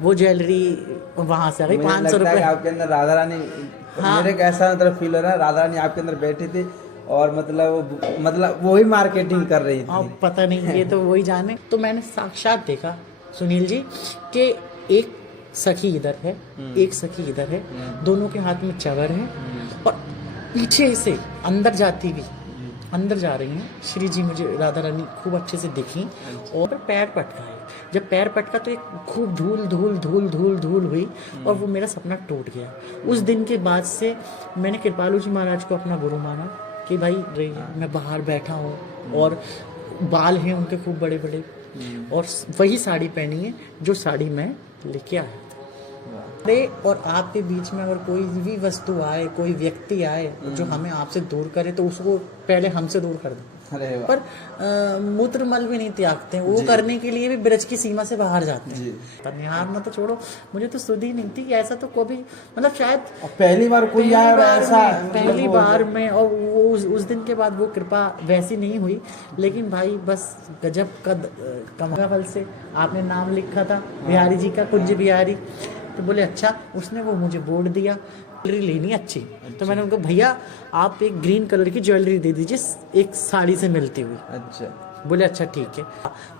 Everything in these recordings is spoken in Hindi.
वो ज्वेलरी वहाँ से आ गई 500 रुपये। आपके अंदर राधा रानी, हाँ। मेरे कैसा मतलब फील हो रहा है, राधा रानी आपके अंदर बैठी थी और मतलब वही मार्केटिंग कर रही थी। अब पता नहीं, ये तो वही जाने। तो मैंने साक्षात देखा सुनील जी कि एक सखी इधर है, एक सखी इधर है, दोनों के हाथ में चवर है और पीछे से अंदर जाती हुई अंदर जा रही हैं। श्री जी मुझे राधा रानी खूब अच्छे से दिखी और पैर पटका है। जब पैर पटका तो एक खूब धूल धूल धूल धूल धूल हुई और वो मेरा सपना टूट गया। उस दिन के बाद से मैंने कृपालू जी महाराज को अपना गुरु माना कि भाई मैं बाहर बैठा हूँ और बाल हैं उनके खूब बड़े बड़े और वही साड़ी पहनी है जो साड़ी मैं लेके आया था। और आपके बीच में अगर कोई भी वस्तु आए, कोई व्यक्ति आए जो हमें आपसे दूर करे तो उसको पहले हमसे दूर कर दो। पर मूत्र मल भी नहीं त्यागते, वो करने के लिए भी ब्रज की सीमा से बाहर जाते हैं। तनिहार में तो छोड़ो, मुझे तो सुधी नहीं थी कि ऐसा तो कभी, मतलब शायद पहली बार कोई ऐसा, पहली बार में। और वो उस दिन के बाद वो कृपा वैसी नहीं हुई। लेकिन भाई बस गजब का कमल से आपने नाम लिखा था बिहारी जी का, कुंज बिहारी। तो बोले अच्छा, उसने वो मुझे बोर्ड दिया ज्वेलरी लेनी अच्छी। तो मैंने उनको, भैया आप एक ग्रीन कलर की ज्वेलरी दे दीजिए एक साड़ी से मिलती हुई। अच्छा। बोले अच्छा ठीक है।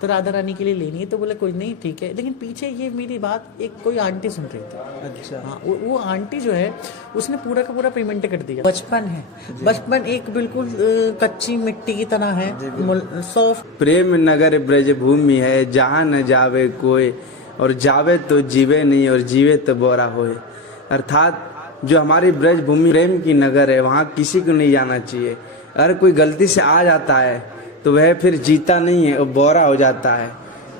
तो राधा रानी के लिए लेनी है, तो बोले कोई नहीं ठीक है। लेकिन पीछे ये मेरी बात एक कोई आंटी सुन रही थी। अच्छा। हाँ, वो आंटी जो है उसने पूरा का पूरा पेमेंट कर दिया। बचपन है, बचपन एक बिल्कुल कच्ची मिट्टी की तरह है, सॉफ्ट। प्रेम नगर ब्रज भूमि है, जहाँ न जावे कोई, और जावे तो जीवे नहीं और जीवे तो बोरा होए। अर्थात जो हमारी ब्रज भूमि प्रेम की नगर है, वहाँ किसी को नहीं जाना चाहिए। अगर कोई गलती से आ जाता है तो वह फिर जीता नहीं है और बोरा हो जाता है।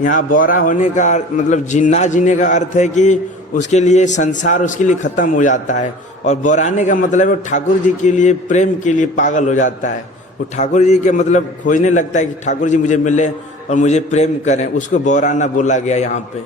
यहाँ बोरा होने का मतलब ना जीने का अर्थ है कि उसके लिए संसार उसके लिए खत्म हो जाता है, और बोराने का मतलब है ठाकुर जी के लिए, प्रेम के लिए पागल हो जाता है। वो ठाकुर जी के मतलब खोजने लगता है कि ठाकुर जी मुझे मिले और मुझे प्रेम करें, उसको बोराना बोला गया यहाँ पे।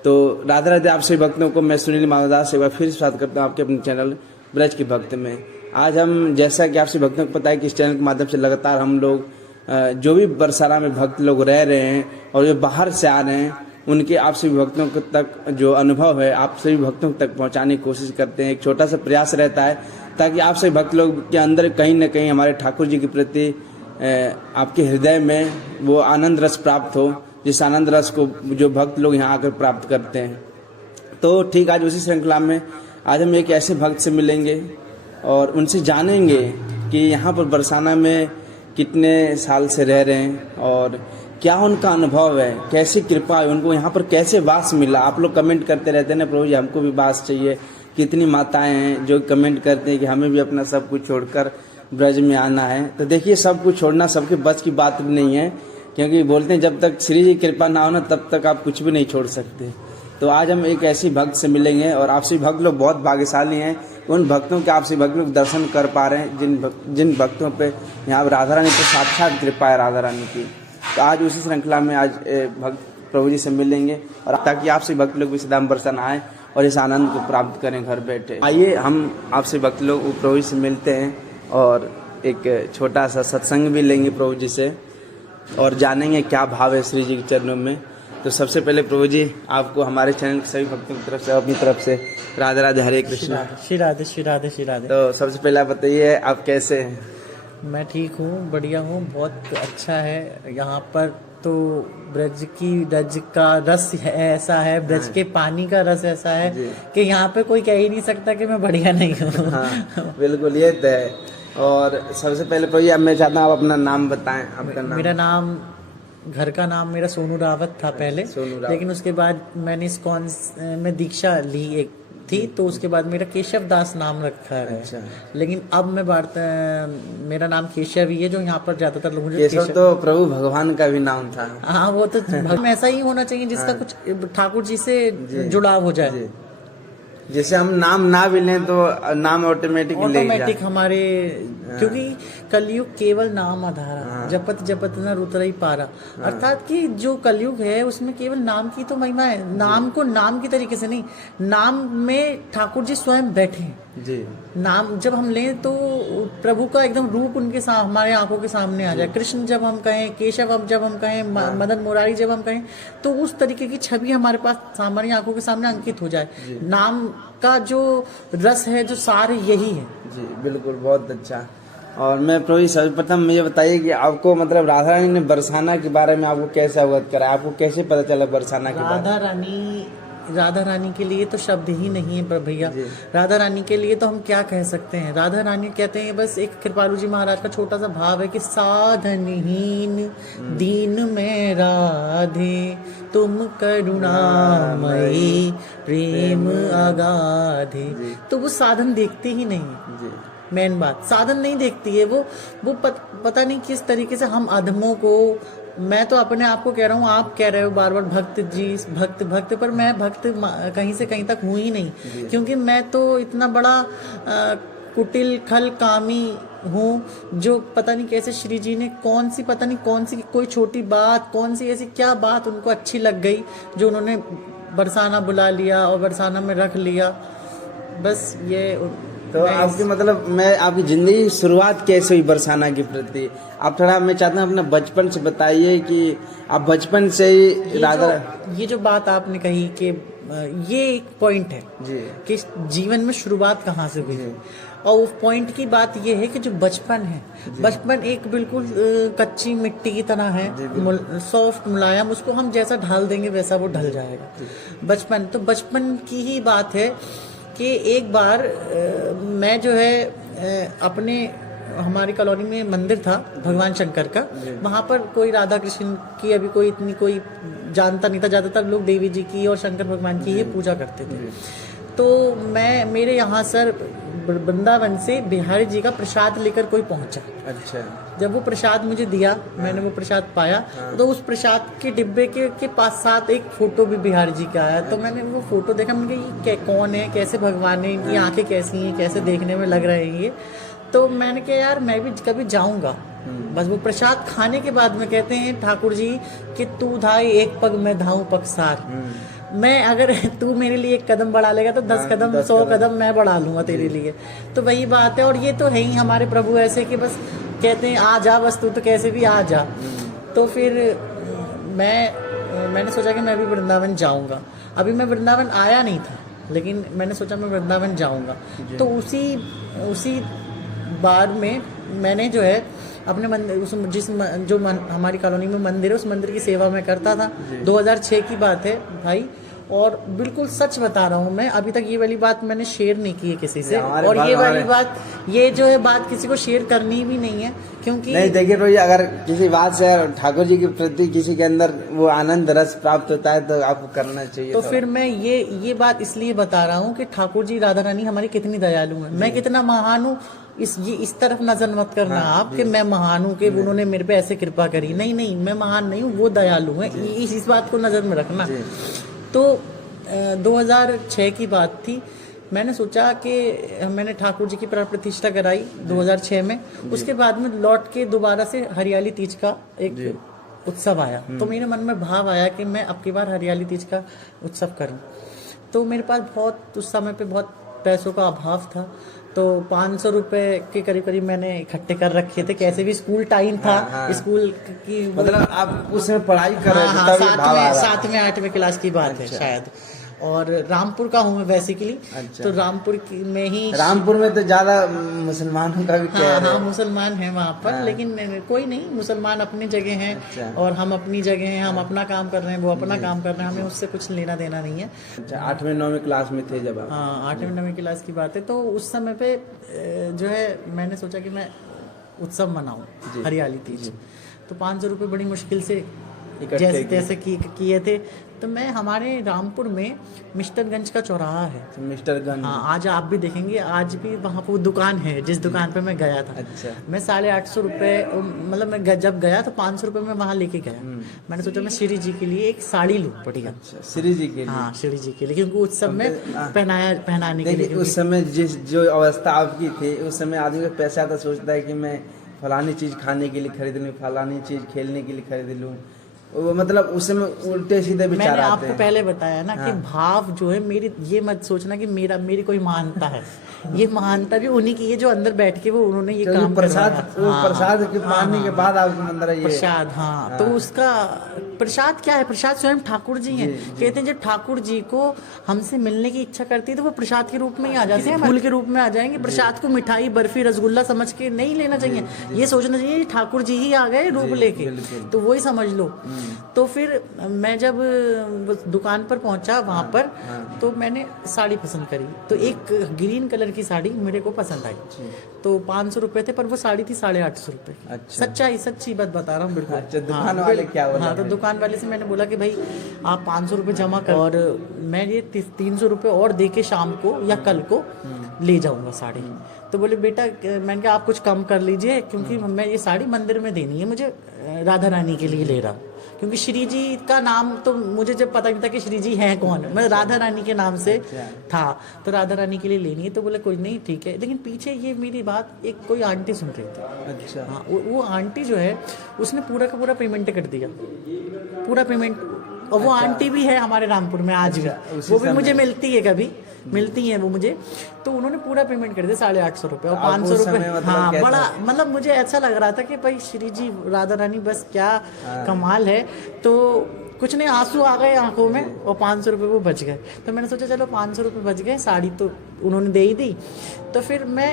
तो राधे राधे आप सभी भक्तों को मैं सुनील माधवदास एक बार फिर स्वागत करता हूँ आपके अपने चैनल ब्रज के भक्त में। आज हम, जैसा कि आप सभी भक्तों को पता है कि इस चैनल के माध्यम से लगातार हम लोग जो भी बरसाना में भक्त लोग रह रहे हैं और जो बाहर से आ रहे हैं, उनके आप सभी भक्तों तक जो अनुभव है आप सभी भक्तों तक पहुँचाने की कोशिश करते हैं। एक छोटा सा प्रयास रहता है ताकि आप सभी भक्त लोग के अंदर कहीं न कहीं हमारे ठाकुर जी के प्रति आपके हृदय में वो आनंद रस प्राप्त हो, जिस आनंद रस को जो भक्त लोग यहाँ आकर प्राप्त करते हैं। तो ठीक आज उसी श्रृंखला में आज हम एक ऐसे भक्त से मिलेंगे और उनसे जानेंगे कि यहाँ पर बरसाना में कितने साल से रह रहे हैं और क्या उनका अनुभव है, कैसी कृपा है, उनको यहाँ पर कैसे वास मिला। आप लोग कमेंट करते रहते हैं ना, प्रभु जी हमको भी वास चाहिए। कितनी माताएं हैं जो कमेंट करते हैं कि हमें भी अपना सब कुछ छोड़कर ब्रज में आना है। तो देखिए, सब कुछ छोड़ना सबके बस की बात भी नहीं है, क्योंकि बोलते हैं जब तक श्री जी कृपा ना हो ना तब तक आप कुछ भी नहीं छोड़ सकते। तो आज हम एक ऐसी भक्त से मिलेंगे और आपसे भक्त लोग बहुत भाग्यशाली हैं, उन भक्तों के आपसे भक्त लोग दर्शन कर पा रहे हैं जिन भक्तों पे यहाँ राधा रानी पर साक्षात कृपा है राधा रानी की। तो आज उसी श्रृंखला में आज भक्त प्रभु जी से मिलेंगे और ताकि आपसे भक्त लोग भी सदा बरसाना आए और इस आनंद को प्राप्त करें घर बैठे। आइए हम आपसे भक्त लोग प्रभु जी से मिलते हैं और एक छोटा सा सत्संग भी लेंगे प्रभु जी से और जानेंगे क्या भाव है श्री जी के चरणों में। तो सबसे पहले प्रभु जी आपको हमारे चैनल के सभी भक्तों की तरफ से, अपनी तरफ से राधे राधे, हरे कृष्ण। श्री राधे श्री राधे श्री राधे। तो सबसे पहले आप बताइए आप कैसे हैं? मैं ठीक हूँ, बढ़िया हूँ, बहुत अच्छा है यहाँ पर। तो ब्रज का रस है, ऐसा है ब्रज के पानी का रस ऐसा है कि यहाँ पे कोई कह ही नहीं सकता कि मैं बढ़िया नहीं हूँ। हाँ, बिल्कुल ये तो है। और सबसे पहले प्रभु जी मैं चाहता हूँ आप अपना नाम बताएं। आपका नाम? मेरा नाम, घर का नाम मेरा सोनू रावत था पहले, लेकिन उसके बाद मैंने इस्कॉन में दीक्षा ली एक थी, तो उसके बाद मेरा केशव दास नाम रखा है। अच्छा। लेकिन अब मैं मेरा नाम केशव ही है, जो यहाँ पर ज्यादातर लोग केशव तो प्रभु भगवान का भी नाम था। हाँ, वो तो ऐसा ही होना चाहिए जिसका कुछ ठाकुर जी से जुड़ाव हो जाए। जैसे हम नाम ना भी लें तो नाम ऑटोमेटिक हमारे, क्योंकि कलयुग केवल नाम आधारा, जपत जपत न रुतरई पारा। अर्थात कि जो कलयुग है उसमें केवल नाम की तो महिमा है। नाम को नाम की तरीके से नहीं, नाम में ठाकुर जी स्वयं बैठे हैं। जी। नाम जब हम लें तो प्रभु का एकदम रूप उनके हमारे आंखों के सामने आ जाए। कृष्ण जब हम कहें, केशव जब हम कहें, मदन मुरारी जब हम कहें, तो उस तरीके की छवि हमारे पास हमारी आंखों के सामने अंकित हो जाए। नाम का जो रस है, जो सार है, यही है। जी बिल्कुल, बहुत अच्छा। और मैं प्रभु सर्वप्रथम मुझे बताइए कि आपको मतलब राधा रानी ने बरसाना के बारे में आपको कैसे अवगत कराया, आपको कैसे पता चला बरसाना के बारे में? राधा रानी के लिए तो शब्द ही नहीं है पर भैया। राधा रानी के लिए तो हम क्या कह सकते हैं। राधा रानी कहते हैं, बस एक कृपालू जी महाराज का छोटा सा भाव है कि साधनहीन दीन में राधे, तुम करुणामयी प्रेम अगाधे। तो वो साधन देखते ही नहीं है। मेन बात साधन नहीं देखती है वो पता नहीं किस तरीके से हम अधमों को, मैं तो अपने आप को कह रहा हूँ, आप कह रहे हो बार बार भक्त जी, भक्त भक्त, पर मैं भक्त कहीं से कहीं तक हूँ ही नहीं। क्योंकि मैं तो इतना बड़ा कुटिल खल कामी हूँ, जो पता नहीं कैसे श्री जी ने पता नहीं कौन सी कोई छोटी बात, कौन सी ऐसी क्या बात उनको अच्छी लग गई, जो उन्होंने बरसाना बुला लिया और बरसाना में रख लिया। बस ये तो आपकी मतलब मैं आपकी जिंदगी की शुरुआत कैसे हुई बरसाना के प्रति? आप थोड़ा, मैं चाहता हूँ अपना बचपन से बताइए कि आप बचपन से ही राधा, ये जो बात आपने कही कि ये एक पॉइंट है जी कि जीवन में शुरुआत कहाँ से हुई। और उस पॉइंट की बात ये है कि जो बचपन है, बचपन एक बिल्कुल कच्ची मिट्टी की तरह है, सॉफ्ट मुलायम, उसको हम जैसा ढाल देंगे वैसा वो ढल जाएगा। बचपन की ही बात है कि एक बार मैं जो है अपने, हमारी कॉलोनी में मंदिर था भगवान शंकर का, वहाँ पर कोई राधा कृष्ण की अभी कोई इतनी कोई जानता नहीं था, ज़्यादातर लोग देवी जी की और शंकर भगवान की ही पूजा करते थे। तो मेरे यहाँ सर वृंदावन से बिहारी जी का प्रसाद लेकर कोई पहुंचा। अच्छा। जब वो प्रसाद मुझे दिया, मैंने वो प्रसाद पाया, तो उस प्रसाद के डिब्बे के पास साथ एक फोटो भी बिहारी जी का आया। तो मैंने वो फोटो देखा, मैंने कहा ये कौन है, कैसे भगवान है, इनकी आंखें कैसी हैं, कैसे देखने में लग रहे हैं ये। तो मैंने कहा यार मैं भी कभी जाऊंगा। बस वो प्रसाद खाने के बाद में कहते हैं ठाकुर जी कि तू धाई एक पग मैं धाऊं पगसार। मैं अगर तू मेरे लिए एक कदम बढ़ा लेगा तो 10 कदम 100 कदम मैं बढ़ा लूंगा तेरे लिए। तो वही बात है। और ये तो है ही हमारे प्रभु ऐसे कि बस कहते हैं आ जा, बस तू तो कैसे भी आ जा। तो फिर मैंने सोचा कि मैं भी वृंदावन जाऊंगा। अभी मैं वृंदावन आया नहीं था, लेकिन मैंने सोचा मैं वृंदावन जाऊंगा। तो उसी बार में मैंने जो है अपने मंदिर, हमारी कॉलोनी में मंदिर है, उस मंदिर की सेवा में करता था। 2006 की बात है भाई, और बिल्कुल सच बता रहा हूँ मैं, अभी तक ये वाली बात मैंने शेयर नहीं की है किसी से। और ये वाली बात, ये जो है बात किसी को शेयर करनी भी नहीं है, क्योंकि नहीं देखिए रोजी, अगर किसी बात से ठाकुर जी के प्रति किसी के अंदर वो आनंद रस प्राप्त होता है तो आपको करना चाहिए। तो फिर मैं ये बात इसलिए बता रहा हूँ कि ठाकुर जी राधा रानी हमारी कितनी दयालु है, मैं कितना महान हूँ। इस तरफ नजर मत करना आप कि मैं महान हूँ कि उन्होंने मेरे पे ऐसे कृपा करी। नहीं, मैं महान नहीं हूँ, वो दयालु है। इस बात को नजर में रखना। तो 2006 की बात थी। मैंने सोचा कि मैंने ठाकुर जी की प्राण प्रतिष्ठा कराई 2006 में। उसके बाद में लौट के दोबारा से हरियाली तीज का एक उत्सव आया। तो मेरे मन में भाव आया कि मैं अब की बार हरियाली तीज का उत्सव करूं। तो मेरे पास बहुत उस समय पे बहुत पैसों का अभाव था, तो 500 रुपए के करीब करीब मैंने इकट्ठे कर रखे थे। कैसे भी स्कूल टाइम था, स्कूल की मतलब आप उसमें पढ़ाई कर रहे थे, 7वीं 8वीं क्लास की बात है शायद। और रामपुर का हूँ मैं बेसिकली। अच्छा। तो रामपुर में ही, रामपुर में तो ज्यादा मुसलमानों का भी क्या है? हाँ मुसलमान है वहाँ पर। लेकिन कोई नहीं, मुसलमान अपनी जगह हैं। अच्छा। और हम अपनी जगह हैं, हम अपना काम कर रहे हैं, वो अपना काम कर रहे हैं, हमें उससे कुछ लेना देना नहीं है। अच्छा, 8वीं 9वीं क्लास में थे जब आप? हाँ 8वीं 9वीं क्लास की बात है। तो उस समय पे जो है मैंने सोचा कि मैं उत्सव मनाऊं हरियाली तीज। तो 500 रुपये बड़ी मुश्किल से जैसे तैसे किए थे। तो मैं, हमारे रामपुर में मिस्टरगंज का चौराहा है। मिस्टरगंज, हाँ, आज आप भी देखेंगे, आज भी वहाँ पर दुकान है जिस दुकान पे मैं गया था। अच्छा। मैं 850 रुपये, मतलब मैं जब गया तो 500 रुपये में वहाँ लेके गया। मैंने सोचा मैं श्री जी के लिए एक साड़ी लूँ बढ़िया। श्री जी के लिए? हाँ श्री जी के लिए, क्योंकि उत्सव में पहनाने के लिए। उस समय जो अवस्था आपकी थी, उस समय आदमी का पैसा आता सोचता है कि मैं फलानी चीज़ खाने के लिए खरीद लूँ, फलानी चीज़ खेलने के लिए खरीद लूँ, वो मतलब उसमें उल्टे सीधे विचार मैंने आते आपको हैं। पहले बताया ना कि हाँ। भाव जो है मेरी, ये मत सोचना कि मेरी कोई महानता है। ये महानता भी उन्हीं की है जो अंदर बैठ के वो उन्होंने ये क्योंकि काम प्रसाद करवाया। हाँ, प्रसाद के हाँ, पानी के हाँ, बाद आपको मंदिर ये प्रसाद, हाँ। तो उसका प्रसाद क्या है? प्रसाद स्वयं ठाकुर जी हैं। कहते हैं जब ठाकुर जी को हमसे मिलने की इच्छा करती है तो वो प्रसाद के रूप में ही आ जाते हैं, फूल के रूप में आ जाएंगे। प्रसाद को मिठाई, बर्फी, रसगुल्ला समझ के नहीं लेना चाहिए। ये सोचना चाहिए ठाकुर जी ही आ गए रूप लेके, तो वही समझ लो। तो फिर मैं जब दुकान पर पहुंचा वहां पर, तो मैंने साड़ी पसंद करी। तो एक ग्रीन कलर की साड़ी मेरे को पसंद आई। तो 500 रुपए थे, पर वो साड़ी थी 850 रुपए की। अच्छा। सच्ची बात बता रहा हूँ बिल्कुल। अच्छा, दुकान वाले क्या बोला? हाँ, तो दुकान वाले से मैंने बोला कि भाई आप 500 रुपये जमा कर और मैं ये 300 रुपये और दे के शाम को या कल को ले जाऊंगा साड़ी। तो बोले बेटा, मैंने कहा आप कुछ कम कर लीजिए, क्योंकि मैं ये साड़ी मंदिर में देनी है, मुझे राधा रानी के लिए ले रहा हूँ। क्योंकि श्री जी का नाम तो मुझे जब पता नहीं था कि श्री जी हैं कौन, मैं राधा रानी के नाम से था, तो राधा रानी के लिए लेनी है। तो बोले कोई नहीं, ठीक है। लेकिन पीछे ये मेरी बात एक कोई आंटी सुन रही थी। अच्छा। हाँ, वो आंटी जो है उसने पूरा का पूरा पेमेंट कर दिया, पूरा पेमेंट। और वो आंटी भी है हमारे रामपुर में आज भी, वो भी मुझे मिलती है, कभी मिलती है वो मुझे। तो उन्होंने पूरा पेमेंट कर दिया 850 रुपये और 500 रुपये। हाँ, बड़ा मतलब मुझे ऐसा लग रहा था कि भाई श्री जी राधा रानी बस क्या कमाल है। तो कुछ नहीं, आंसू आ गए आंखों में और 500 रुपये वो बच गए। तो मैंने सोचा चलो 500 रुपये बच गए, साड़ी तो उन्होंने दे ही दी। तो फिर मैं,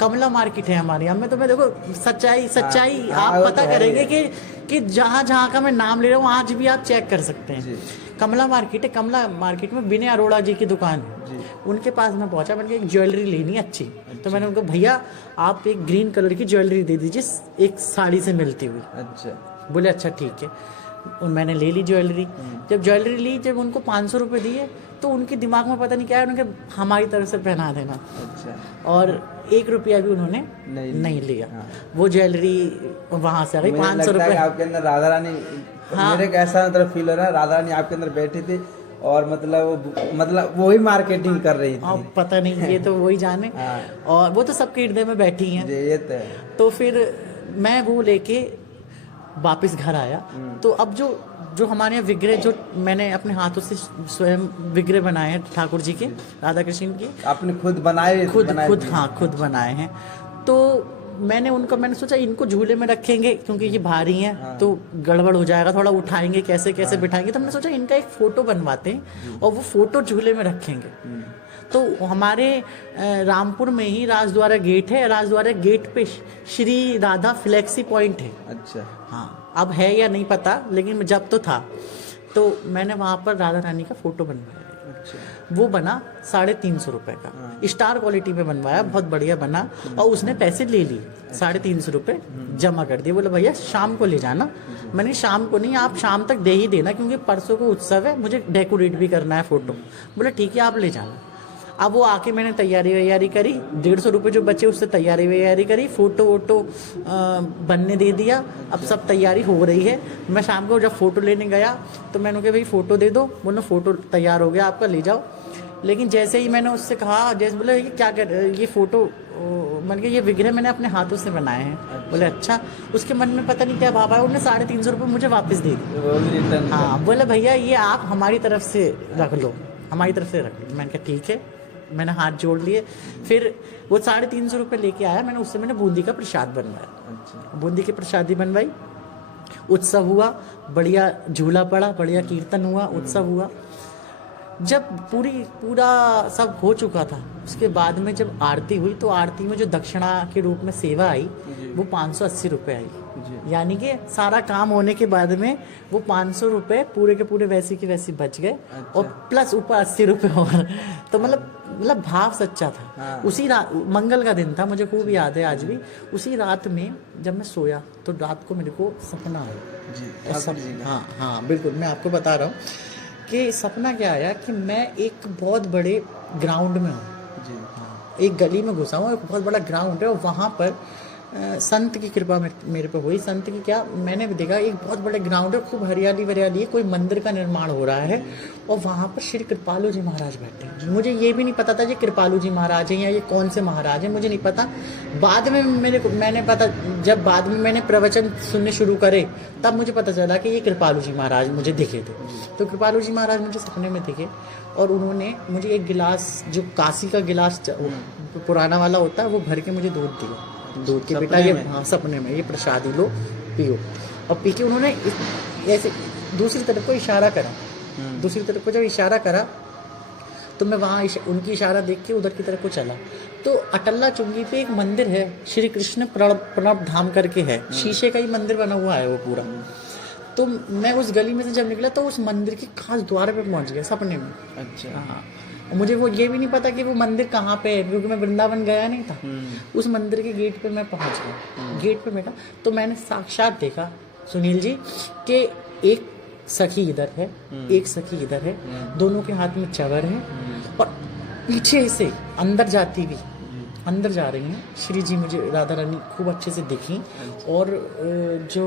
कमला मार्केट है हमारे यहाँ में, तो मैं देखो सच्चाई आप पता करेंगे कि जहाँ जहाँ का मैं नाम ले रहा हूँ आज भी आप चेक कर सकते हैं। कमला मार्केट है, कमला मार्केट में विनय अरोड़ा जी की दुकान है। उनके पास मैं पहुंचा, मैंने कहा एक ज्वेलरी लेनी है अच्छी। तो मैंने उनको, भैया आप एक ग्रीन कलर की ज्वेलरी दे दीजिए, एक साड़ी से मिलती हुई। अच्छा। बोले अच्छा ठीक है। मैंने ले ली ज्वेलरी। जब ज्वेलरी ली, जब उनको 500 रुपये दिए, तो उनके दिमाग में पता नहीं क्या है, उनके हमारी तरफ से पहना देना। अच्छा। और 1 रुपया भी उन्होंने नहीं लिया। वो ज्वेलरी वहां से आ गई 500 रुपये। आपके अंदर राधा रानी, हाँ। मेरे को ऐसा मतलब फील हो रहा है राधा रानी आपके अंदर बैठी थी और मतलब वही मार्केटिंग कर रही थी। अब पता नहीं, ये तो वही जाने। और वो तो सबके हृदय में बैठी हैं। ये तो है। तो फिर मैं वो लेके वापस घर आया। तो अब जो हमारे यहाँ विग्रह, जो मैंने अपने हाथों से स्वयं विग्रह बनाए हैं ठाकुर जी के, राधा कृष्ण के, आपने खुद बनाए? खुद बनाए हैं। तो मैंने सोचा इनको झूले में रखेंगे, क्योंकि ये भारी हैं। तो गड़बड़ हो जाएगा, थोड़ा उठाएंगे कैसे बिठाएंगे। तो हमने सोचा इनका एक फोटो बनवाते हैं और वो फोटो झूले में रखेंगे। तो हमारे रामपुर में ही राजद्वारा गेट है, राजद्वारा गेट पे श्री राधा फ्लेक्सी पॉइंट है। अच्छा। हाँ, अब है या नहीं पता, लेकिन जब तो था। तो मैंने वहाँ पर राधा रानी का फोटो बनवाया। अच्छा। वो बना 350 रुपये का, स्टार क्वालिटी में बनवाया, बहुत बढ़िया बना। और उसने पैसे ले लिए, 350 रुपये जमा कर दिए। बोले भैया शाम को ले जाना। मैंने शाम को नहीं, आप शाम तक दे ही देना, क्योंकि परसों को उत्सव है, मुझे डेकोरेट भी करना है फोटो। बोले ठीक है आप ले जाना। अब वो आके मैंने तैयारी करी, 150 रुपये जो बचे उससे तैयारी करी, फोटो वोटो बनने दे दिया। अब सब तैयारी हो रही है। मैं शाम को जब फोटो लेने गया तो मैंने कहा भाई फोटो दे दो। बोला फोटो तैयार हो गया आपका, ले जाओ। लेकिन जैसे ही मैंने उससे कहा, जैसे बोले ये क्या कर, ये फोटो, मैंने कहा ये विग्रह मैंने अपने हाथों से बनाए हैं। बोले अच्छा। उसके मन में पता नहीं क्या भाव आया, उन्होंने 350 रुपये मुझे वापस दे दिए। हाँ, बोले भैया ये आप हमारी तरफ से रख लो, हमारी तरफ से रख लो। मैंने कहा ठीक है। मैंने हाथ जोड़ लिए। फिर वो 350 रुपये लेके आया। मैंने बूंदी का प्रसाद बनवाया। अच्छा। बूंदी की प्रसादी बनवाई। उत्सव हुआ, बढ़िया झूला पड़ा, बढ़िया कीर्तन हुआ, उत्सव हुआ। जब पूरा सब हो चुका था, उसके बाद में जब आरती हुई, तो आरती में जो दक्षिणा के रूप में सेवा आई, वो 580 रुपये आई। यानी कि सारा काम होने के बाद में वो 500 रुपये पूरे के पूरे वैसे की वैसी बच गए। अच्छा। और प्लस ऊपर 80 रुपये और। तो मतलब भाव सच्चा था। हाँ। उसी रात, मंगल का दिन था, मुझे खूब याद है आज भी। उसी रात में जब मैं सोया तो रात को मेरे को सपना आया। हाँ बिल्कुल, मैं आपको बता रहा हूँ कि सपना क्या आया कि मैं एक बहुत बड़े ग्राउंड में हूँ। एक गली में घुसा हूँ, एक बहुत बड़ा ग्राउंड है, और वहाँ पर संत की कृपा मेरे पे हुई। संत की क्या, मैंने भी देखा एक बहुत बड़े ग्राउंड है, खूब हरियाली वरियाली है, कोई मंदिर का निर्माण हो रहा है और वहाँ पर श्री कृपालु जी महाराज बैठे हैं। मुझे ये भी नहीं पता था ये कृपालु जी महाराज हैं या ये कौन से महाराज हैं, मुझे नहीं पता। बाद में मैंने पता, जब बाद में मैंने प्रवचन सुनने शुरू करे तब मुझे पता चला कि ये कृपालु जी महाराज मुझे दिखे थे। तो कृपालु जी महाराज मुझे सपने में दिखे और उन्होंने मुझे एक गिलास, जो काशी का गिलास पुराना वाला होता है, वो भर के मुझे दूध दिया। दूध के बेटा ये, हाँ सपने में, ये प्रसादी लो पियो। और पी के उन्होंने ऐसे दूसरी तरफ को इशारा करा, दूसरी तरफ को जब इशारा करा तो मैं वहाँ उनकी इशारा देख के उधर की तरफ को चला। तो अटल्ला चुंगी पे एक मंदिर है, श्री कृष्ण प्रणव धाम करके है, शीशे का ही मंदिर बना हुआ है वो पूरा। तो मैं उस गली में से जब निकला तो उस मंदिर के खास द्वार पे पहुंच गया सपने में। अच्छा। हाँ, मुझे वो ये भी नहीं पता कि वो मंदिर कहाँ पे है, क्योंकि मैं वृंदावन गया नहीं था। उस मंदिर के गेट पे मैं पहुंच गया, गेट पे बैठा तो मैंने साक्षात देखा सुनील जी कि एक सखी इधर है, एक सखी इधर है, दोनों के हाथ में चवर है और पीछे से अंदर जाती हुई अंदर जा रही हैं श्री जी। मुझे राधा रानी खूब अच्छे से दिखी और जो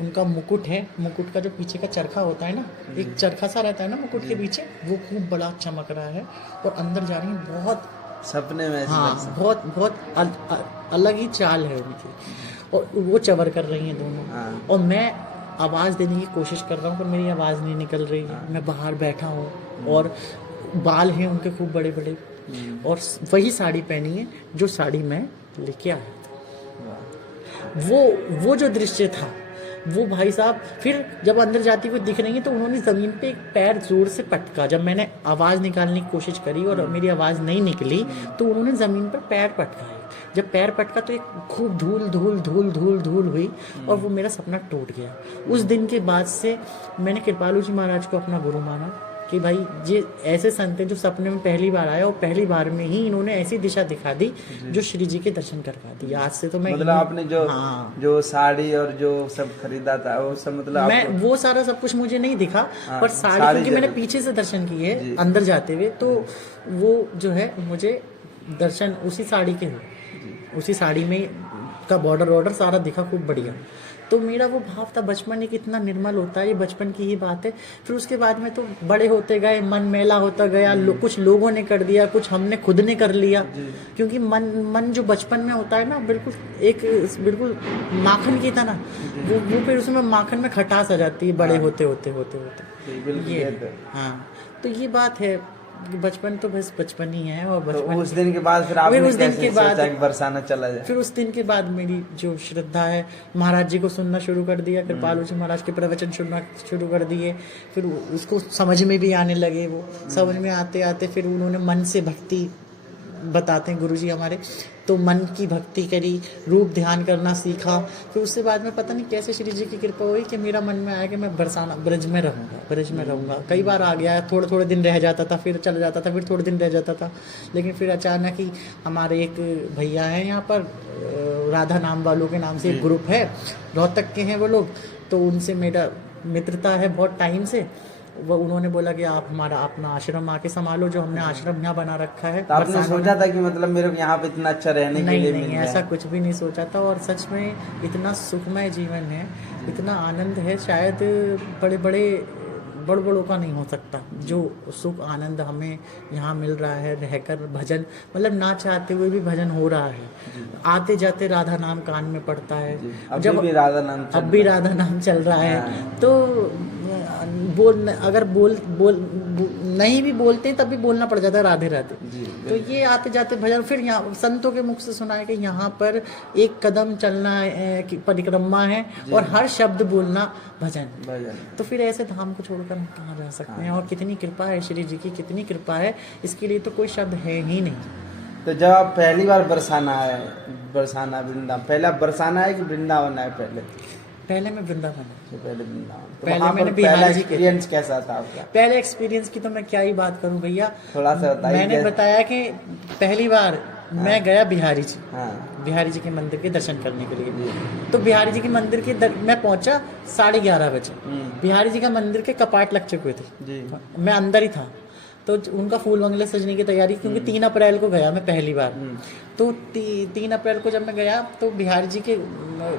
उनका मुकुट है, मुकुट का जो पीछे का चरखा होता है ना, एक चरखा सा रहता है ना मुकुट के पीछे, वो खूब बड़ा चमक रहा है और अंदर जा रही हैं। बहुत सपने में, हाँ, बहुत अलग ही चाल है उनकी और वो चवर कर रही हैं दोनों। और मैं आवाज़ देने की कोशिश कर रहा हूँ पर मेरी आवाज़ नहीं निकल रही है। मैं बाहर बैठा हूँ और बाल हैं उनके खूब बड़े बड़े और वही साड़ी पहनी है जो साड़ी मैं लेके आया था। वो जो दृश्य था वो भाई साहब, फिर जब अंदर जाती हुई दिख रही है तो उन्होंने ज़मीन पे एक पैर जोर से पटका। जब मैंने आवाज़ निकालने की कोशिश करी और मेरी आवाज़ नहीं निकली तो उन्होंने ज़मीन पर पैर पटकाए। जब पैर पटका तो एक खूब धूल धूल धूल धूल धूल हुई और वो मेरा सपना टूट गया। उस दिन के बाद से मैंने कृपालु जी महाराज को अपना गुरु माना कि भाई ये ऐसे संत हैं जो सपने में पहली बार आए और पहली बार में ही इन्होंने ऐसी दिशा दिखा दी जो श्री जी के दर्शन करवा दी। आज से तो मैं मतलब आपने जो साड़ी और जो सब खरीदा था वो सब, मतलब मैं वो सारा सब कुछ मुझे नहीं दिखा, पर साड़ी क्योंकि मैंने पीछे से दर्शन किए अंदर जाते हुए, तो वो जो है मुझे दर्शन उसी साड़ी के हुए, उसी साड़ी में का बॉर्डर सारा दिखा खूब बढ़िया। तो मेरा वो भाव था, बचपन एक इतना निर्मल होता है, ये बचपन की ही बात है। फिर उसके बाद में तो बड़े होते गए, मन मैला होता गया, कुछ लोगों ने कर दिया, कुछ हमने खुद ने कर लिया। क्योंकि मन जो बचपन में होता है ना, बिल्कुल माखन की तरह, वो फिर उसमें माखन में खटास आ जाती है बड़े होते ये। हाँ, तो ये बात है, बचपन तो बस बचपन ही है। और बचपन तो उस दिन के बाद फिर आपने उस दिन के बाद बरसाना चला जाए। फिर उस दिन के बाद मेरी जो श्रद्धा है, महाराज जी को सुनना शुरू कर दिया, कृपालु जी महाराज के प्रवचन सुनना शुरू कर दिए। फिर उसको समझ में भी आने लगे, वो समझ में आते आते फिर उन्होंने मन से भक्ति बताते हैं गुरु जी हमारे, तो मन की भक्ति करी, रूप ध्यान करना सीखा। फिर उसके बाद में पता नहीं कैसे श्री जी की कृपा हुई कि मेरा मन में आया कि मैं बरसाना ब्रज में रहूँगा। कई बार आ गया, थोड़े दिन रह जाता था, फिर चला जाता था, फिर थोड़े दिन रह जाता था। लेकिन फिर अचानक ही हमारे एक भैया हैं यहाँ पर, राधा नाम वालों के नाम से एक ग्रुप है, रोहतक के हैं वो लोग, तो उनसे मेरा मित्रता है बहुत टाइम से। वो उन्होंने बोला कि आप हमारा अपना आश्रम आके संभालो, जो हमने आश्रम यहाँ बना रखा है। तो आपने सोचा था कि मतलब मेरे को यहाँ पे इतना अच्छा रहने के लिए नहीं, ऐसा कुछ भी नहीं सोचा था। और सच में इतना सुखमय जीवन है, इतना आनंद है, शायद बड़ों का नहीं हो सकता जो सुख आनंद हमें यहाँ मिल रहा है रहकर। भजन मतलब ना चाहते हुए भी भजन हो रहा है, आते जाते राधा नाम कान में पड़ता है, अब भी राधा नाम चल रहा है। तो अगर नहीं भी बोलते तब भी बोलना पड़ जाता है राधे राधे। तो ये आते जाते भजन, फिर यहाँ संतों के मुख से सुना है कि यहाँ पर एक कदम चलना परिक्रमा है और हर शब्द बोलना भजन। तो फिर ऐसे धाम को छोड़कर हम कहाँ जा सकते हैं। और कितनी कृपा है श्री जी की, कितनी कृपा है, इसके लिए तो कोई शब्द है ही नहीं। तो जब आप पहली बार बरसाना वृंदावन, पहला बरसाना है कि वृंदावन है? पहले मैं वृंदावन तो पहले मैंने पहला एक्सपीरियंस कैसा था आपका? पहले एक्सपीरियंस की तो मैं क्या ही बात करूं भैया, थोड़ा सा बताइए। मैंने बताया कि पहली बार मैं गया बिहारी जी, बिहारी जी के मंदिर के दर्शन करने के लिए। तो बिहारी जी के मंदिर के मैं पहुंचा 11:30 बजे। बिहारी जी का मंदिर के कपाट लग चुके थे, मैं अंदर ही था। तो उनका फूल बंगला सजने की तैयारी, क्योंकि 3 अप्रैल को गया मैं पहली बार। तो 3 अप्रैल को जब मैं गया तो बिहारी जी के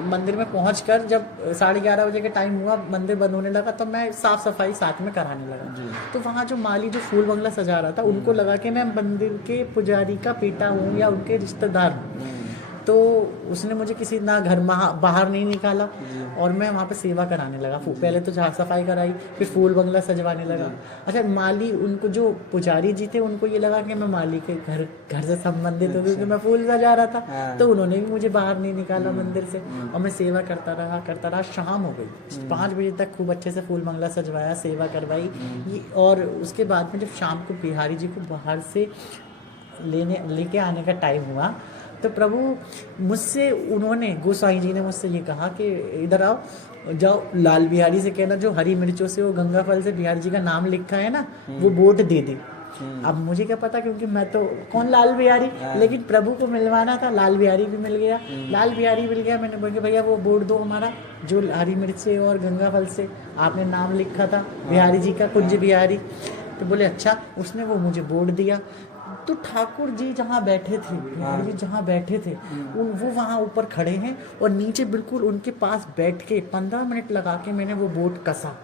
मंदिर में पहुंचकर जब 11:30 बजे के टाइम हुआ, मंदिर बंद होने लगा, तो मैं साफ सफाई साथ में कराने लगा। तो वहाँ जो माली जो फूल बंगला सजा रहा था, उनको लगा कि मैं मंदिर के पुजारी का बेटा हूँ या उनके रिश्तेदार हूँ। तो उसने मुझे किसी ना घर बाहर नहीं निकाला और मैं वहाँ पे सेवा कराने लगा। पहले तो झाड़ सफाई कराई, फिर फूल बंगला सजवाने लगा। अच्छा, माली उनको जो पुजारी जी थे उनको ये लगा कि मैं माली के घर से संबंधित हूँ, क्योंकि मैं फूल सजा रहा था। तो उन्होंने भी मुझे बाहर नहीं निकाला मंदिर से, और मैं सेवा करता रहा। शाम हो गई, 5 बजे तक खूब अच्छे से फूल बंगला सजवाया, सेवा करवाई। और उसके बाद में जब शाम को बिहारी जी को बाहर से लेके आने का टाइम हुआ, तो प्रभु मुझसे उन्होंने, गोसाई जी ने मुझसे ये कहा कि इधर आओ, जाओ लाल बिहारी से कहना जो हरी मिर्चों से वो गंगा फल से बिहारी जी का नाम लिखा है ना, वो बोर्ड दे दे। अब मुझे क्या पता, क्योंकि मैं तो कौन लाल बिहारी, लेकिन प्रभु को मिलवाना था। लाल बिहारी भी मिल गया, लाल बिहारी मिल गया। मैंने बोला भैया वो बोर्ड दो हमारा, जो हरी मिर्च से और गंगा फल से आपने नाम लिखा था बिहारी जी का, कुंज बिहारी। तो बोले अच्छा। उसने वो मुझे बोर्ड दिया। तो ठाकुर जी जहाँ बैठे थे, बिहारी जी जहाँ बैठे थे, वो वहाँ ऊपर खड़े हैं, और नीचे बिल्कुल उनके पास बैठ के 15 मिनट लगा के मैंने वो बोर्ड कसा।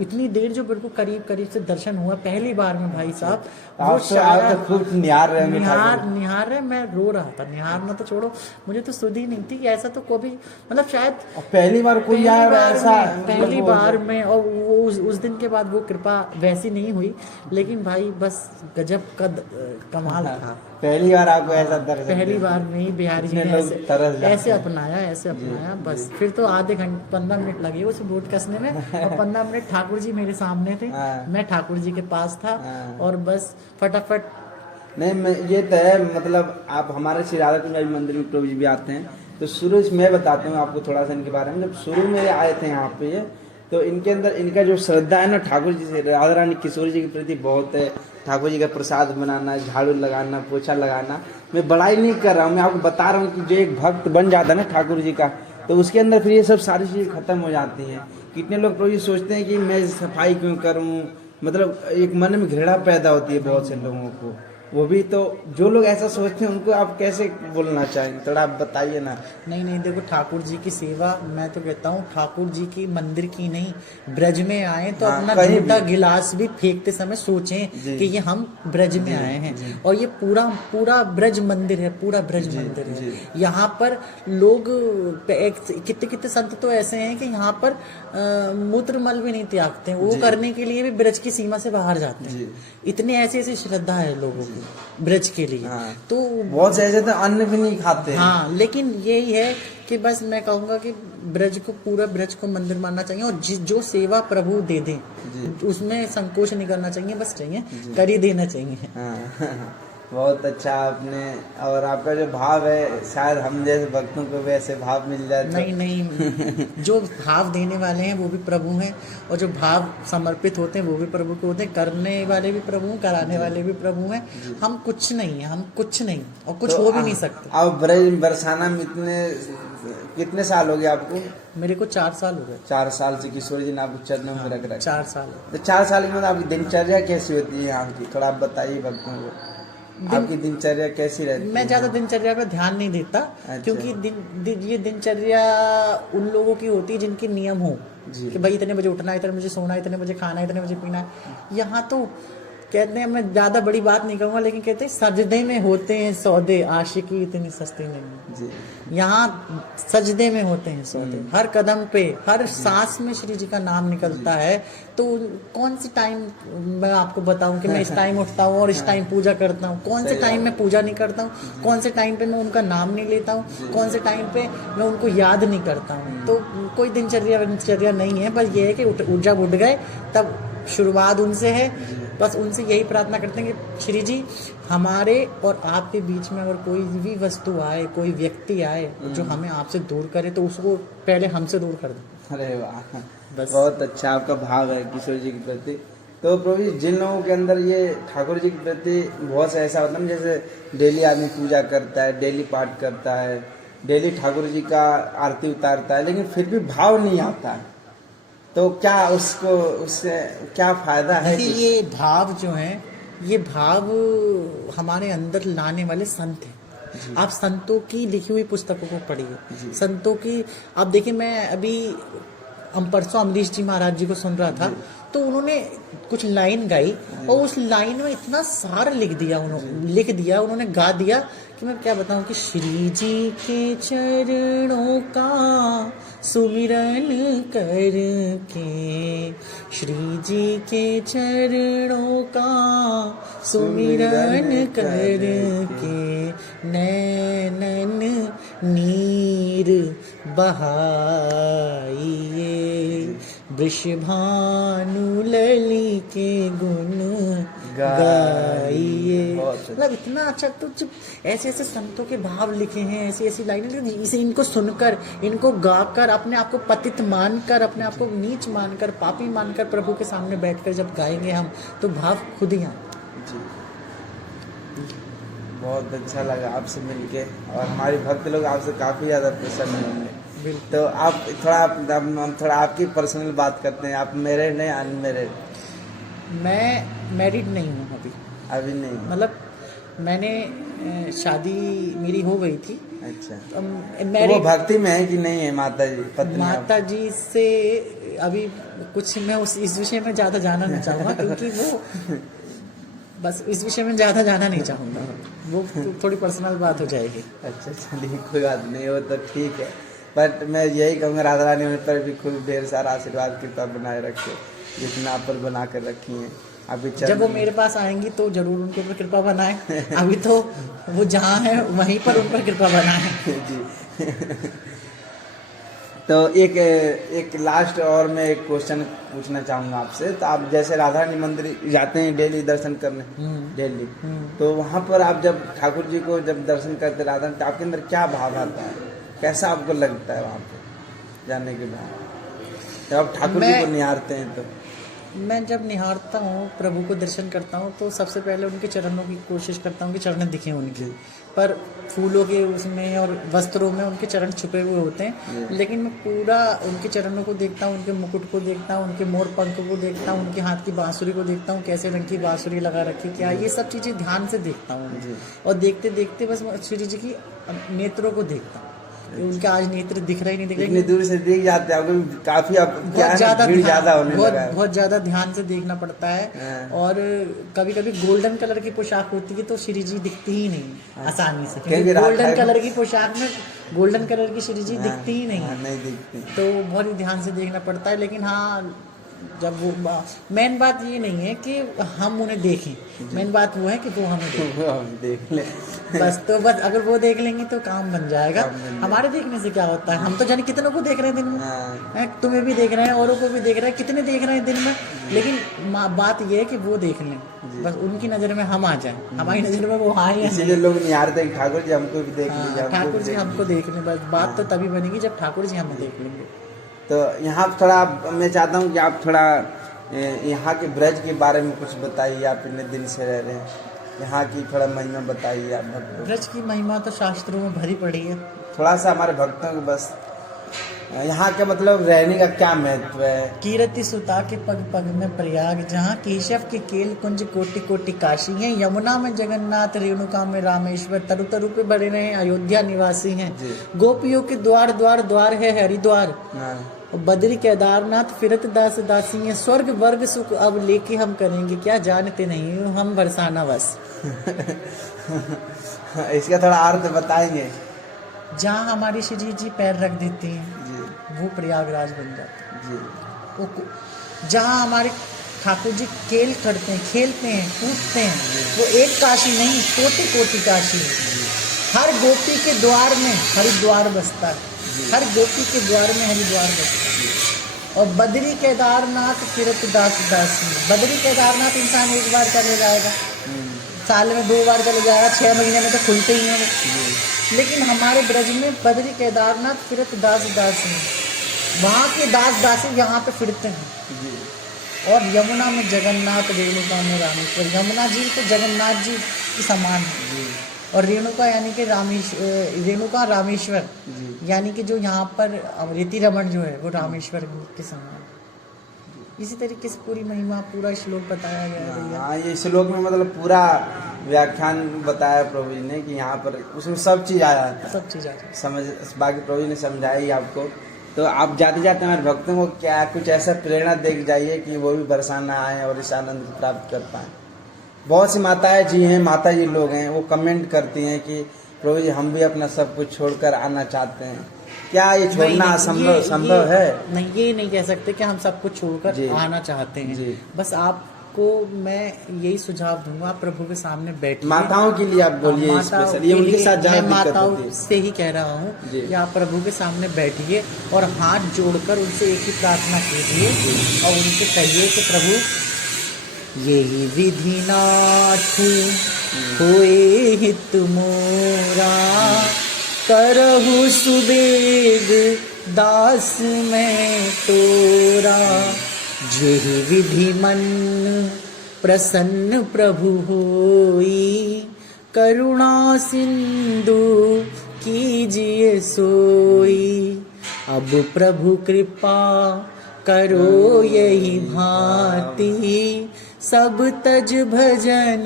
इतनी देर जो बिल्कुल करीब से दर्शन हुआ पहली बार में भाई साहब। वो तो खूब निहार रहे, मैं रो रहा था। निहारना तो छोड़ो, मुझे तो सुध ही नहीं थी कि ऐसा तो कभी, मतलब शायद पहली बार कोई ऐसा, पहली बार में। और वो उस दिन के बाद वो कृपा वैसी नहीं हुई, लेकिन भाई बस गजब का कमाल था। पहली बार आपको ऐसा दर्शन, पहली बार में ही बिहारी जी ने ऐसे अपनाया बस। फिर तो आधे घंटे 15 मिनट लगे उस बोट कसने में, और 15 मिनट ठाकुर जी मेरे सामने थे, मैं ठाकुर जी के पास था, और बस फटाफट। नहीं, ये तो है, मतलब आप हमारे श्री राधा कुंज मंदिर में प्रभु जी भी आते हैं, तो शुरू से मैं बताता हूँ आपको थोड़ा सा इनके बारे में। जब शुरू में आए थे यहाँ पे, तो इनके अंदर इनका जो श्रद्धा है ना ठाकुर जी से, राधा रानी किशोर जी के प्रति बहुत है। ठाकुर जी का प्रसाद बनाना, झाड़ू लगाना, पोछा लगाना, मैं बड़ाई नहीं कर रहा हूँ, मैं आपको बता रहा हूँ कि जो एक भक्त बन जाता है ना ठाकुर जी का, तो उसके अंदर फिर ये सब सारी चीज़ें खत्म हो जाती हैं। कितने लोग प्रभु जी सोचते हैं कि मैं सफाई क्यों करूँ, मतलब एक मन में घृणा पैदा होती है बहुत से लोगों को। वो भी तो जो लोग ऐसा सोचते हैं उनको आप कैसे बोलना चाहेंगे, थोड़ा आप बताइए ना। नहीं, देखो ठाकुर जी की सेवा, मैं तो कहता हूँ ठाकुर जी की मंदिर की नहीं, ब्रज में आए तो अपना झूठा गिलास भी फेंकते समय सोचें कि ये हम ब्रज में आए हैं। और ये पूरा ब्रज मंदिर है, पूरा ब्रज मंदिर है। यहाँ पर लोग कितने संत तो ऐसे हैं कि यहाँ पर मूत्र मल भी नहीं त्यागते हैं, वो करने के लिए भी ब्रज की सीमा से बाहर जाते हैं। इतने ऐसी श्रद्धा है लोगों की ब्रज के लिए। तो बहुत से ऐसे तो अन्न भी नहीं खाते हैं। हाँ, लेकिन यही है कि बस मैं कहूँगा कि पूरा ब्रज को मंदिर मानना चाहिए, और जो सेवा प्रभु दे दें उसमें संकोच नहीं करना चाहिए, बस कर ही देना चाहिए। बहुत अच्छा आपने, और आपका जो भाव है शायद हम जैसे भक्तों को भी ऐसे भाव मिल जाए। नहीं, जो भाव देने वाले हैं वो भी प्रभु हैं, और जो भाव समर्पित होते हैं वो भी प्रभु को होते हैं। करने वाले भी प्रभु हैं, कराने वाले भी प्रभु हैं। हम कुछ नहीं है, और कुछ तो हो भी नहीं सकते। अब बरसाना में कितने साल हो गए आपको? मेरे को 4 साल हो गए। 4 साल से किशोर जी ने आपको चरणों में रख रखा। 4 साल। तो 4 साल में आपकी दिनचर्या कैसी होती है यहाँ की, थोड़ा आप बताइए भक्तों को। आपकी दिनचर्या कैसी रहती है? मैं ज्यादा दिनचर्या पे ध्यान नहीं देता। अच्छा। क्योंकि ये दिनचर्या उन लोगों की होती है जिनके नियम हो कि भाई इतने बजे उठना, इतने बजे सोना, इतने बजे खाना, इतने बजे पीना। यहाँ तो कहते हैं, मैं ज्यादा बड़ी बात नहीं कहूँगा, लेकिन कहते हैं सजदे में होते हैं सौदे, आशिकी इतनी सस्ती नहीं। यहाँ सजदे में होते हैं सौदे, हर कदम पे, हर सांस में श्री जी का नाम निकलता है। तो कौन सी टाइम मैं आपको बताऊं कि मैं इस टाइम उठता हूँ और इस टाइम पूजा करता हूँ, कौन से टाइम में पूजा नहीं करता हूँ, कौन से टाइम पे मैं उनका नाम नहीं लेता हूँ, कौन से टाइम पे मैं उनको याद नहीं करता हूँ। तो कोई दिनचर्या नहीं है, बस ये है कि जब उठ गए तब शुरुआत उनसे है। बस उनसे यही प्रार्थना करते हैं कि श्री जी हमारे और आपके बीच में अगर कोई भी वस्तु आए, कोई व्यक्ति आए जो हमें आपसे दूर करे, तो उसको पहले हमसे दूर कर दे। अरे वाह, बस बहुत अच्छा आपका भाव है किशोर जी के प्रति। तो प्रभु जी, जिन लोगों के अंदर ये ठाकुर जी के प्रति बहुत सा ऐसा होता है, जैसे डेली आदमी पूजा करता है, डेली पाठ करता है, डेली ठाकुर जी का आरती उतारता है, लेकिन फिर भी भाव नहीं आता है, तो क्या उससे क्या फायदा है? ये भाव जो है ये भाव हमारे अंदर लाने वाले संत हैं। आप संतों की लिखी हुई पुस्तकों को पढ़िए, संतों की। आप देखिए, मैं अभी हम परसों अमरीश जी महाराज जी को सुन रहा था, तो उन्होंने कुछ लाइन गाई और उस लाइन में इतना सार लिख दिया उन्होंने गा दिया कि मैं क्या बताऊं कि श्री जी के चरणों का सुमिरन करके, श्री जी के चरणों का सुमिरन करके, नैनन नीर बहाइए, वृषभानु लली के गुण गाइए। मतलब इतना अच्छा। तो जब ऐसे ऐसे संतों के भाव लिखे हैं, ऐसी ऐसी लाइनें, इसे इनको सुनकर, इनको गाकर, अपने आप को पतित मानकर, अपने आप को नीच मानकर, पापी मानकर प्रभु के सामने बैठकर जब गाएंगे हम, तो भाव खुद ही आए। बहुत अच्छा लगा आपसे मिलके, और हमारे भक्त लोग आपसे काफ़ी ज़्यादा प्रसन्न होंगे। तो आप थोड़ा आपकी पर्सनल बात करते हैं। आप मैरिड हैं अनमैरिड? मैं मैरिड नहीं हूँ अभी नहीं? मतलब मैंने शादी मेरी हो गई थी। अच्छा। तो वो भक्ति में है कि नहीं है माता जी, पत्नी? माता जी से अभी कुछ मैं इस विषय में ज़्यादा जाना नहीं चाहूँगा, क्योंकि वो बस इस विषय में ज़्यादा जाना नहीं चाहूँगा, वो थोड़ी पर्सनल बात हो जाएगी। अच्छा, चलिए कोई बात नहीं, वो तो ठीक है। बट मैं यही कहूँगा, राधा रानी उन पर भी खूब ढेर सारा आशीर्वाद कृपा बनाए रखे, जितना आप पर बना कर रखी हैं। अभी जब वो मेरे पास आएंगी तो जरूर उनके ऊपर कृपा बनाए। अभी तो वो जहाँ है वहीं पर उन पर कृपा बनाए। जी। तो एक लास्ट और मैं एक क्वेश्चन पूछना चाहूँगा आपसे। तो आप जैसे राधा रानी मंदिर जाते हैं डेली दर्शन करने, डेली, तो वहाँ पर आप जब ठाकुर जी को जब दर्शन करते राधा, तो आपके अंदर क्या भाव आता है, कैसा आपको लगता है वहाँ पे जाने के बाद, जब आप ठाकुर जी को निहारते हैं? तो मैं जब निहारता हूँ, प्रभु को दर्शन करता हूँ, तो सबसे पहले उनके चरणों की कोशिश करता हूँ कि चरण दिखें उनके, पर फूलों के उसमें और वस्त्रों में उनके चरण छुपे हुए होते हैं, लेकिन मैं पूरा उनके चरणों को देखता हूँ, उनके मुकुट को देखता हूँ, उनके मोर पंख को देखता हूँ, उनके हाथ की बांसुरी को देखता हूँ, कैसे रंग की बांसुरी लगा रखी, क्या, ये सब चीज़ें ध्यान से देखता हूँ। और देखते देखते बस श्री जी की नेत्रों को देखता हूँ, उनके आज नेत्र दिख रहे नहीं, दिख रहे, इतनी दूर से दिख जाते हैं काफी, बहुत ज्यादा ध्यान से देखना पड़ता है। और कभी कभी गोल्डन कलर की पोशाक होती है तो श्री जी दिखती ही नहीं आसानी से, क्योंकि गोल्डन कलर की पोशाक में गोल्डन कलर की श्री जी दिखती ही नहीं दिखती, तो बहुत ही ध्यान से देखना पड़ता है। लेकिन हाँ, जब वो मेन बात ये नहीं है कि हम उन्हें देखें, मेन बात वो है कि वो हमें देख ले। बस अगर वो देख लेंगे तो काम बन जाएगा। हमारे देखने से क्या होता है, हम तो जाने कितनों को देख रहे हैं दिन में, तुम्हें भी देख रहे हैं, औरों को भी देख रहे हैं, कितने देख रहे हैं दिन में, लेकिन बात ये है कि वो देख लें, बस उनकी नजर में हम आ जाएं, हमारी नजर में वो हाँ ही इसीलिए लोग निहारते हैं ठाकुर जी हमको भी देख लीजिए, ठाकुर जी हमको देख लें। बस बात तो तभी बनेगी जब ठाकुर जी हमें देख लेंगे। तो यहाँ थोड़ा मैं चाहता हूँ कि आप थोड़ा यहाँ के ब्रज के बारे में कुछ बताइए। आप इतने दिन से रह रहे हैं, यहाँ की थोड़ा महिमा बताइए। आप ब्रज की महिमा तो शास्त्रों में भरी पड़ी है, थोड़ा सा हमारे भक्तों को बस यहाँ का मतलब रहने का क्या महत्व है। कीरति सुता के पग पग में प्रयाग, जहाँ केशव के केल कुंज कोटि कोटि काशी हैं, यमुना में जगन्नाथ, रेणुका में रामेश्वर, तरु तरु पे बड़े रहे अयोध्या निवासी हैं, गोपियों के द्वार द्वार द्वार है हरिद्वार, बद्री केदारनाथ फिरत दास दासी हैं, स्वर्ग वर्ग सुख अब लेके हम करेंगे क्या, जानते नहीं हम बरसाना बस। इसका थोड़ा अर्थ बताएंगे। जहाँ हमारी श्री जी पैर रख देती हैं वो प्रयागराज बन जाता है। जहाँ हमारे ठाकुर जी खेल करते हैं, खेलते हैं, कूदते हैं, वो एक काशी नहीं कोटि कोटि काशी है। हर गोपी के द्वार में हरिद्वार बसता है, हर गोपी के द्वार में हरिद्वार बसता है। और बद्री केदारनाथ फिरत दास दासी, बद्री केदारनाथ इंसान एक बार चले जाएगा, साल में 2 बार चले जाएगा, 6 महीने में तो खुलते ही हैं, लेकिन हमारे ब्रज में बद्री केदारनाथ फिरत दास दासी, वहाँ के दास दासी यहाँ पे फिरते हैं। और यमुना में जगन्नाथ, रेणुका में रामेश्वर। यमुना जी तो जगन्नाथ जी के समान है, और रेणुका यानी कि रेणुका रामेश्वर, यानी कि जो यहाँ पर रीति रमन जो है वो रामेश्वर के समान है। इसी तरीके से पूरी महिमा पूरा श्लोक बताया गया है भैया। हाँ, ये श्लोक में मतलब पूरा व्याख्यान बताया प्रभु जी ने कि यहाँ पर उसमें सब चीज़ आया है, सब चीज़ आ जाए समझ, बाकी प्रभु जी ने समझाया ही आपको। तो आप जाते जाते हमारे भक्तों को क्या कुछ ऐसा प्रेरणा दे के जाइए कि वो भी बरसाना आए और इस आनंद को प्राप्त कर पाएँ। बहुत सी माताएं जी हैं, माता जी लोग हैं, वो कमेंट करती हैं कि प्रभु जी हम भी अपना सब कुछ छोड़कर आना चाहते हैं। क्या ये छोड़ना संभव है? नहीं, ये नहीं कह सकते कि हम सब कुछ छोड़कर आना चाहते हैं जी। बस आपको मैं यही सुझाव दूंगा, प्रभु के सामने बैठिए। माताओं के लिए आप बोलिए स्पेशल, ये उनके साथ ज्यादा मैं दिक्कत माताओं होती है। से ही कह रहा हूँ कि आप प्रभु के सामने बैठिए और हाथ जोड़कर उनसे एक ही प्रार्थना कीजिए और उनसे कहिए कि प्रभु यही विधि नाथ होए हित मोरा, करहु सुबेग दास मैं तोरा, जेहि विधि मन प्रसन्न प्रभु होई, करुणा सिंधु कीजिए सोई, अब प्रभु कृपा करो यही भांति, सब तज भजन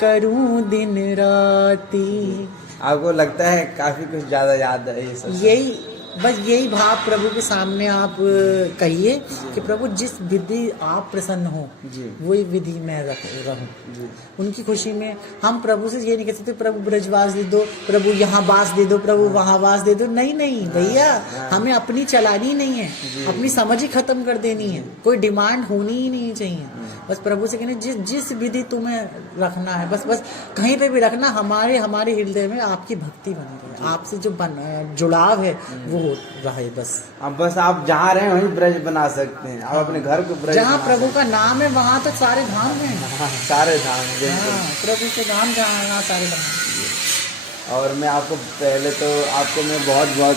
करूं दिन राती। आपको लगता है काफी कुछ ज्यादा याद है ये सब? यही भाव प्रभु के सामने आप कहिए कि प्रभु जिस विधि आप प्रसन्न हो वही विधि में रहूं। उनकी खुशी में हम प्रभु से ये नहीं कह सकते प्रभु ब्रजवास दे दो, प्रभु यहाँ वास दे दो, प्रभु वहाँ वास दे दो। नहीं भैया, हमें अपनी चलानी नहीं है, अपनी समझ ही खत्म कर देनी है, कोई डिमांड होनी ही नहीं चाहिए। बस प्रभु से कहना जिस विधि तुम्हें रखना है, बस कहीं पे भी रखना, हमारे हृदय में आपकी भक्ति बनी रहे, आपसे जो जुड़ाव है वो रहे बस। अब बस आप जहाँ रहे वहीं ब्रज बना सकते हैं, आप अपने घर को ब्रज जहाँ प्रभु का नाम है वहाँ तो सारे धाम हैं। सारे धाम प्रभु के नाम जहाँ सारे धाम। और मैं आपको पहले तो आपको मैं बहुत बहुत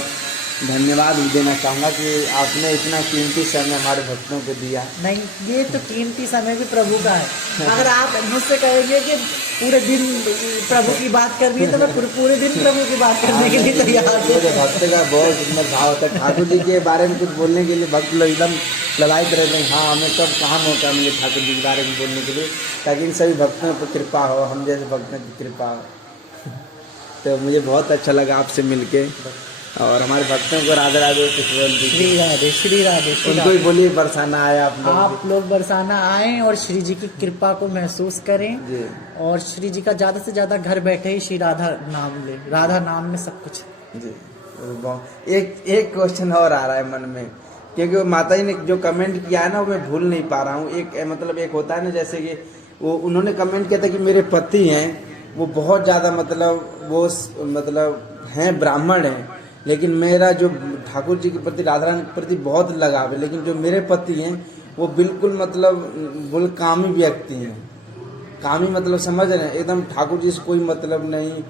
धन्यवाद देना चाहूँगा कि आपने इतना कीमती समय हमारे भक्तों को दिया। नहीं, ये तो कीमती समय भी प्रभु का है। अगर आप मुझसे कहेंगे कि पूरे दिन प्रभु की बात करनी है तो मैं पूरे दिन प्रभु की बात करने के लिए तैयार हूँ। मेरे भक्त का बहुत सुंदर भाव होता है। ठाकुर जी के बारे में कुछ बोलने के लिए भक्त लोग एकदम ललायत रहते हैं। हाँ, हमें कब कहाँ मौका मिले ठाकुर जी के बारे में बोलने के लिए, ताकि इन सभी भक्तों पर कृपा हो, हम जैसे भक्तों की कृपा हो। तो मुझे बहुत अच्छा लगा आपसे मिलके, और हमारे भक्तों को राधे राधे कुछ बोल दीजिए। श्री राधे उनको ही बोलिए बरसाना आए आप लोग बरसाना आए और श्री जी की कृपा को महसूस करें जी। और श्री जी का ज्यादा से ज्यादा घर बैठे ही श्री राधा नाम ले, राधा नाम में सब कुछ जी। एक क्वेश्चन और आ रहा है मन में, क्योंकि माता जी ने जो कमेंट किया है ना, वो मैं भूल नहीं पा रहा हूँ। एक होता है ना, जैसे कि वो उन्होंने कमेंट किया था कि मेरे पति हैं वो बहुत ज़्यादा मतलब हैं ब्राह्मण हैं, लेकिन मेरा जो ठाकुर जी के प्रति, राधा रानी के प्रति बहुत लगाव है, लेकिन जो मेरे पति हैं वो बिल्कुल कामी व्यक्ति हैं। कामी मतलब समझ रहे हैं, एकदम ठाकुर जी से कोई मतलब नहीं,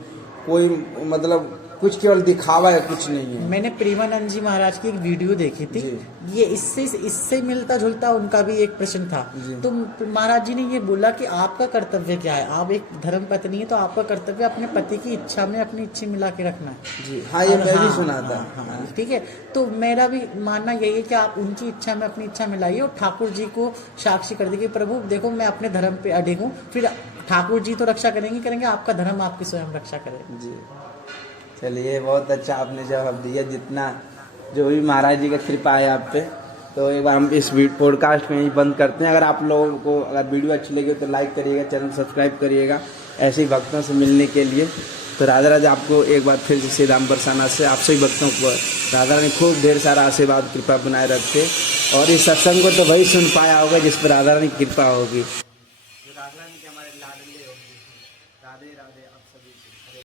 कोई मतलब कुछ केवल दिखावा है, कुछ नहीं है। मैंने प्रेमानंद जी महाराज की एक वीडियो देखी थी, ये इससे मिलता जुलता उनका भी एक प्रश्न था। तो महाराज जी ने ये बोला कि आपका कर्तव्य क्या है, आप एक धर्म पत्नी है तो आपका कर्तव्य अपने पति की इच्छा में अपनी इच्छा मिला के रखना है। जी हाँ, ये मैं भी सुना था। ठीक है, तो मेरा भी मानना यही है कि आप उनकी इच्छा में अपनी इच्छा मिलाइए और ठाकुर जी को साक्षी कर दीजिए, प्रभु देखो मैं अपने धर्म पे अडिग हूँ। फिर ठाकुर जी तो रक्षा करेंगे, आपका धर्म आपकी स्वयं रक्षा करेगा। जी चलिए, बहुत अच्छा आपने जवाब दिया, जितना जो भी महाराज जी का कृपा है आप पे। तो एक बार हम इस पॉडकास्ट में ही बंद करते हैं। अगर आप लोगों को अगर वीडियो अच्छी लगी तो लाइक करिएगा, चैनल सब्सक्राइब करिएगा ऐसे ही भक्तों से मिलने के लिए। तो राधा राधा आपको एक बार फिर से श्री राम बरसाना से आप सभी भक्तों को राधा रानी खूब ढेर सारा आशीर्वाद कृपा बनाए रखे, और इस सत्संग को तो वही सुन पाया होगा जिस पर राधा रानी की कृपा होगी।